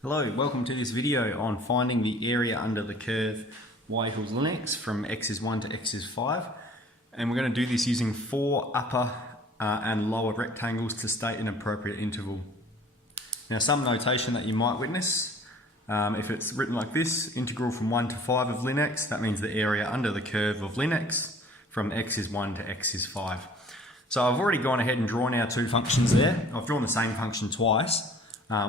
Hello, welcome to this video on finding the area under the curve y equals ln x from x is 1 to x is 5. And we're going to do this using 4 upper and lower rectangles to state an appropriate interval. Now some notation that you might witness, if it's written like this, integral from 1 to 5 of ln x, that means the area under the curve of ln x from x is 1 to x is 5. So I've already gone ahead and drawn our two functions there. I've drawn the same function twice.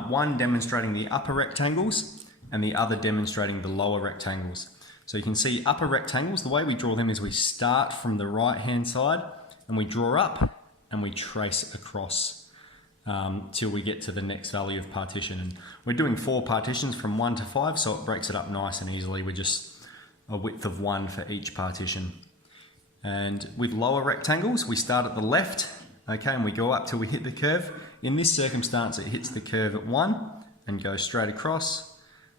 One demonstrating the upper rectangles and the other demonstrating the lower rectangles. So you can see upper rectangles, the way we draw them is we start from the right hand side and we draw up and we trace across till we get to the next value of partition. And we're doing 4 partitions from 1 to 5, so it breaks it up nice and easily. We're just a width of 1 for each partition. And with lower rectangles, we start at the left, okay, and we go up till we hit the curve. In this circumstance, it hits the curve at 1 and goes straight across.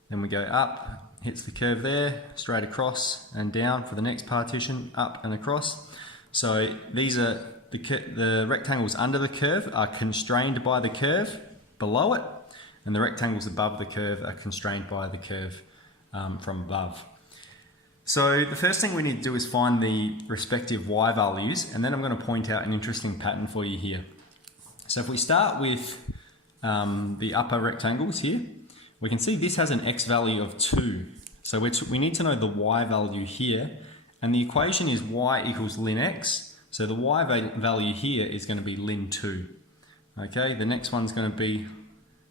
Then we go up, hits the curve there, straight across and down for the next partition, up and across. So these are the rectangles under the curve are constrained by the curve below it, and the rectangles above the curve are constrained by the curve from above. So the first thing we need to do is find the respective y values, and then I'm going to point out an interesting pattern for you here. So if we start with the upper rectangles here, we can see this has an x value of 2. So we need to know the y value here, and the equation is y equals ln x. So the y value here is going to be ln 2. Okay, the next one's going to be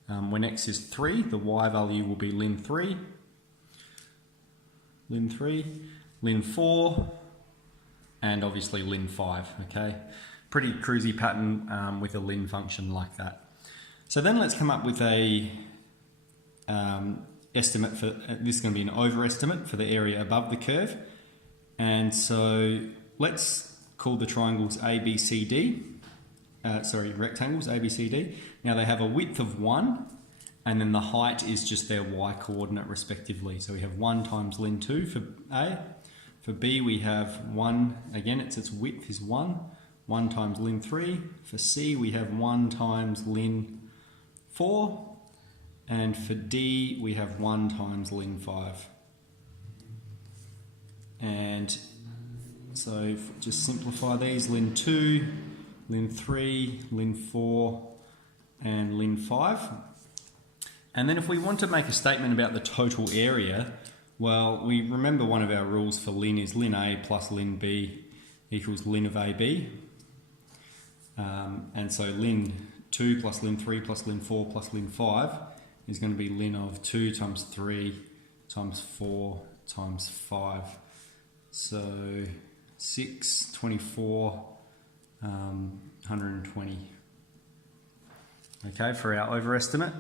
when x is 3, the y value will be ln 3. Ln 3, ln 4, and obviously ln 5, okay? Pretty cruisy pattern with a ln function like that. So then let's come up with a estimate for, this is going to be an overestimate for the area above the curve. And so let's call the triangles ABCD, rectangles ABCD. Now they have a width of 1, and then the height is just their y coordinate respectively. So we have 1 times ln 2 for A. For B we have 1, again its width is 1 times ln 3. For C we have 1 times ln 4. And for D we have 1 times ln 5. And so if we just simplify these, ln 2, ln 3, ln 4 and ln 5. And then if we want to make a statement about the total area, well, we remember one of our rules for ln is ln A plus ln B equals ln of AB. And so ln 2 plus ln 3 plus ln 4 plus ln 5 is going to be ln of 2 times 3 times 4 times 5. So 6, 24, 120. Okay, for our overestimate.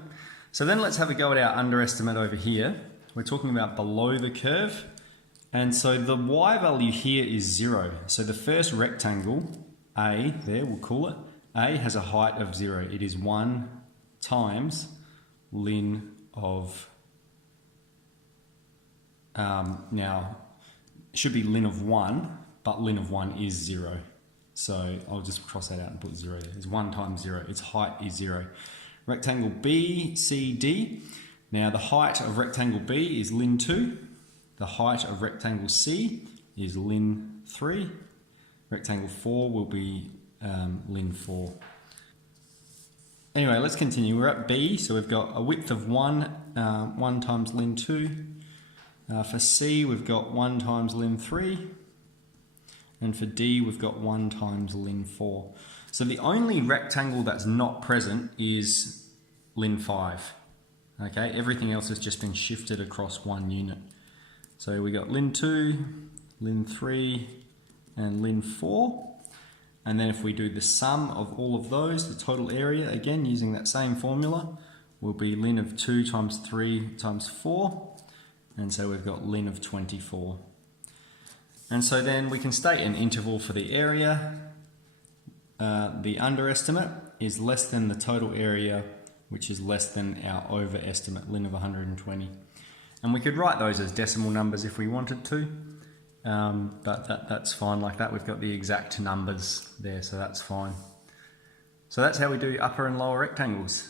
So then let's have a go at our underestimate over here. We're talking about below the curve. And so the y value here is 0. So the first rectangle, A, there we'll call it, A has a height of 0. It is 1 times ln of, now it should be ln of 1, but ln of 1 is 0. So I'll just cross that out and put 0 there. It's 1 times 0. Its height is 0. Rectangle BCD. Now the height of rectangle B is ln 2. The height of rectangle C is ln 3. Rectangle 4 will be ln 4. Anyway, let's continue. We're at B, so we've got a width of 1, 1 times ln 2. For C, we've got 1 times ln 3. And for D, we've got 1 times ln 4. So the only rectangle that's not present is ln 5. Okay, everything else has just been shifted across one unit. So we got ln 2, ln 3, and ln 4. And then if we do the sum of all of those, the total area, again using that same formula, will be ln of 2 times 3 times 4. And so we've got ln of 24. And so then we can state an interval for the area. The underestimate is less than the total area, which is less than our overestimate, ln of 120. And we could write those as decimal numbers if we wanted to, but that's fine like that. We've got the exact numbers there, so that's fine. So that's how we do upper and lower rectangles.